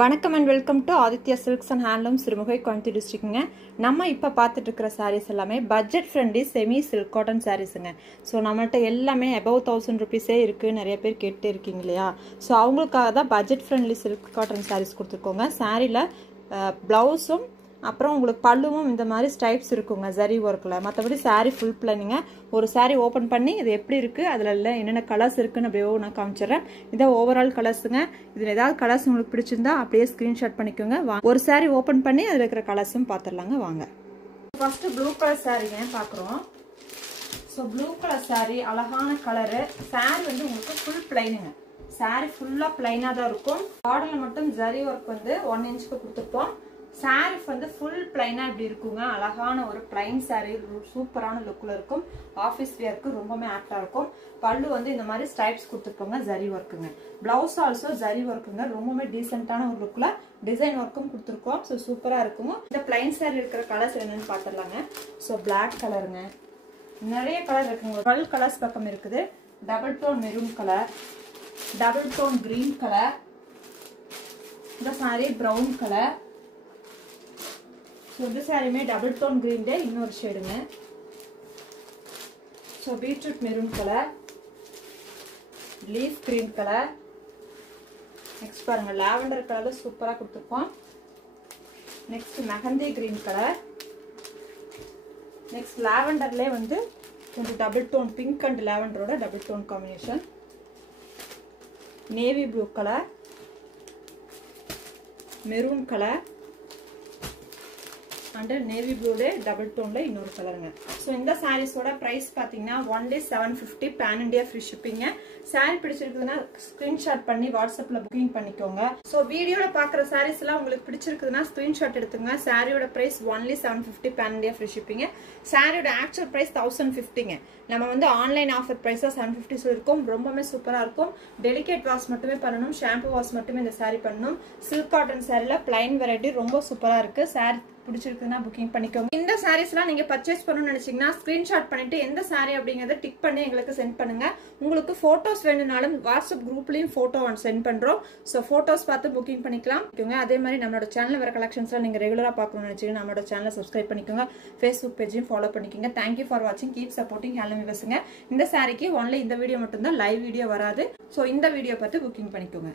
வணக்கம் and welcome to Aditya Silks and Handlooms Sirumugai Coimbatore டிஸ்ட்ரிக்ட்ங்க. நம்ம இப்போ பார்த்துட்டு இருக்கிற சாரீஸ் எல்லாமே budget friendly semi silk cotton சாரீஸுங்க. ஸோ நம்மள்ட்ட எல்லாமே above 1000 rupees இருக்குது. நிறைய பேர் கேட்டு இருக்கீங்க இல்லையா? ஸோ அவங்களுக்காக தான் budget friendly silk cotton saris கொடுத்துருக்கோங்க. சாரியில் ப்ளவுஸும் அப்புறம் உங்களுக்கு பல்லுவும் இந்த மாதிரி ஸ்டைப்ஸ் இருக்குங்க ஜரி ஒர்க்கில். மற்றபடி சாரீ ஃபுல் பிளானிங்க. ஒரு சாரீ ஓப்பன் பண்ணி இது எப்படி இருக்குது, அதில் எல்லாம் என்னென்ன கலர்ஸ் இருக்குன்னு அப்படியே நான் காமிச்சிடுறேன். இதான் ஓவரால் கலர்ஸுங்க. இதில் ஏதாவது கலர்ஸ் உங்களுக்கு பிடிச்சிருந்தா அப்படியே ஸ்க்ரீன்ஷாட் பண்ணிக்கோங்க. ஒரு சாரீ ஓப்பன் பண்ணி அதில் இருக்கிற கலர்ஸும் பார்த்துடலாங்க வாங்க. ஃபர்ஸ்ட்டு ப்ளூ கலர் சாரீங்க பார்க்குறோம். ஸோ ப்ளூ கலர் சாரீ அழகான கலரு. சாரீ வந்து உங்களுக்கு ஃபுல் பிளைனுங்க. சாரீ ஃபுல்லாக பிளைனாக தான் இருக்கும். பார்டரில் மட்டும் ஜரி ஒர்க் வந்து 1 inch கொடுத்துருப்போம். சாரீ வந்து ஃபுல் பிளைனா இப்படி இருக்குங்க. அழகான ஒரு பிளைன் சாரீ, சூப்பரான லுக்ல இருக்கும். ஆஃபீஸ் வேர்க்கு ரொம்பவே ஆப்டா இருக்கும். பல்லு வந்து இந்த மாதிரி ஸ்டைப்ஸ் கொடுத்துருப்போங்க ஜரி ஒர்க்குங்க. பிளவுஸ் ஆல்சோ ஜரி ஒர்க்குங்க. ரொம்பவே டீசென்டான ஒரு லுக்ல டிசைன் ஒர்க்கும் கொடுத்துருக்கோம். ஸோ சூப்பரா இருக்குங்க. இந்த பிளைன் சாரீ இருக்கிற கலர்ஸ் என்னன்னு பார்த்துடலாங்க. ஸோ பிளாக் கலருங்க. நிறைய கலர் இருக்குங்க. 12 கலர்ஸ் பக்கம் இருக்குது. Double tone maroon colour, double tone green colour, இந்த சாரீ ப்ரௌன் கலர். ஸோ இந்த சாரியுமே டபுள் டோன் கிரீன்ல இன்னொரு ஷேடுங்க. So beetroot maroon colour, leaf green colour. Next பாருங்க லாவெண்டர் கலர்ல சூப்பரா கொடுத்துருப்போம். Next mehndi green colour. Next லாவெண்டர்லேயே வந்து கொஞ்சம் டபுள் டோன் பிங்க் அண்ட் லாவெண்டரோட double tone combination. Navy blue colour, maroon colour and navy ப்ளூலே டபுள் டோன்ல இன்னொரு கலருங்க. ஸோ இந்த சாரீஸோட பிரைஸ் பார்த்தீங்கன்னா ஒன்லி 750 பேன் இண்டியா ஃப்ரீ ஷிப்பிங்க. சாரீ பிடிச்சிருக்குதுன்னா ஸ்கிரீன்ஷாட் பண்ணி வாட்ஸ்அப்ல புக்கிங் பண்ணிக்கோங்க. ஸோ வீடியோல பாக்குற சாரீஸ் எல்லாம் உங்களுக்கு பிடிச்சிருக்குதுன்னா ஸ்கிரீன்ஷாட் எடுத்துங்க. சாரியோட price only 750 pan India free ஷிப்பிங்க. சாரியோட ஆக்சுவல் பிரைஸ் 1050ங்க. நம்ம வந்து ஆன்லைன் ஆஃபர் பிரைஸா 750 சொல்லிருக்கோம். ரொம்பவே சூப்பரா இருக்கும். டெலிகேட் வாஷ் மட்டுமே பண்ணணும், ஷாம்பு வாஷ் மட்டுமே இந்த சாரீ பண்ணணும். சில்க் காட்டன் சாரில பிளைன் வெரைட்டி ரொம்ப சூப்பரா இருக்கு. சாரி பிடிச்சிருக்குன்னா புக்கிங் பண்ணிக்கோங்க. இந்த சாரீஸ்லாம் நீங்க பர்ச்சேஸ் பண்ணணும்னு நினைச்சீங்கன்னா ஸ்கிரீன்ஷாட் பண்ணிட்டு எந்த சாரீ அப்படிங்கறத டிக் பண்ணி எங்களுக்கு சென்ட் பண்ணுங்க. உங்களுக்கு போட்டோஸ் வேணும்னாலும் வாட்ஸ்அப் குரூப்லயும் போட்டோ சென்ட் பண்றோம். ஸோ போட்டோஸ் பார்த்து புக்கிங் பண்ணிக்கலாம். அதே மாதிரி நம்மளோட சேனல் வர கலெக்ஷன்ஸ்லாம் நீங்க ரெகுலரா பார்க்கணும்னு நினைச்சீங்கன்னா நம்மளோட சேனலை சப்ஸ்கிரைப் பண்ணிக்கோங்க. ஃபேஸ்புக் பேஜையும் ஃபாலோ பண்ணிக்கோங்க. தேங்க்யூ ஃபார் வாட்சிங். கீப் சப்போர்ட்டிங் ஹேண்ட்லூம் விவர்ஸ்ங்க. இந்த சாரிக்கு ஒன்லி இந்த வீடியோ மட்டும் தான், லைவ் வீடியோ வராது. ஸோ இந்த வீடியோ பார்த்து புக்கிங் பண்ணிக்கோங்க.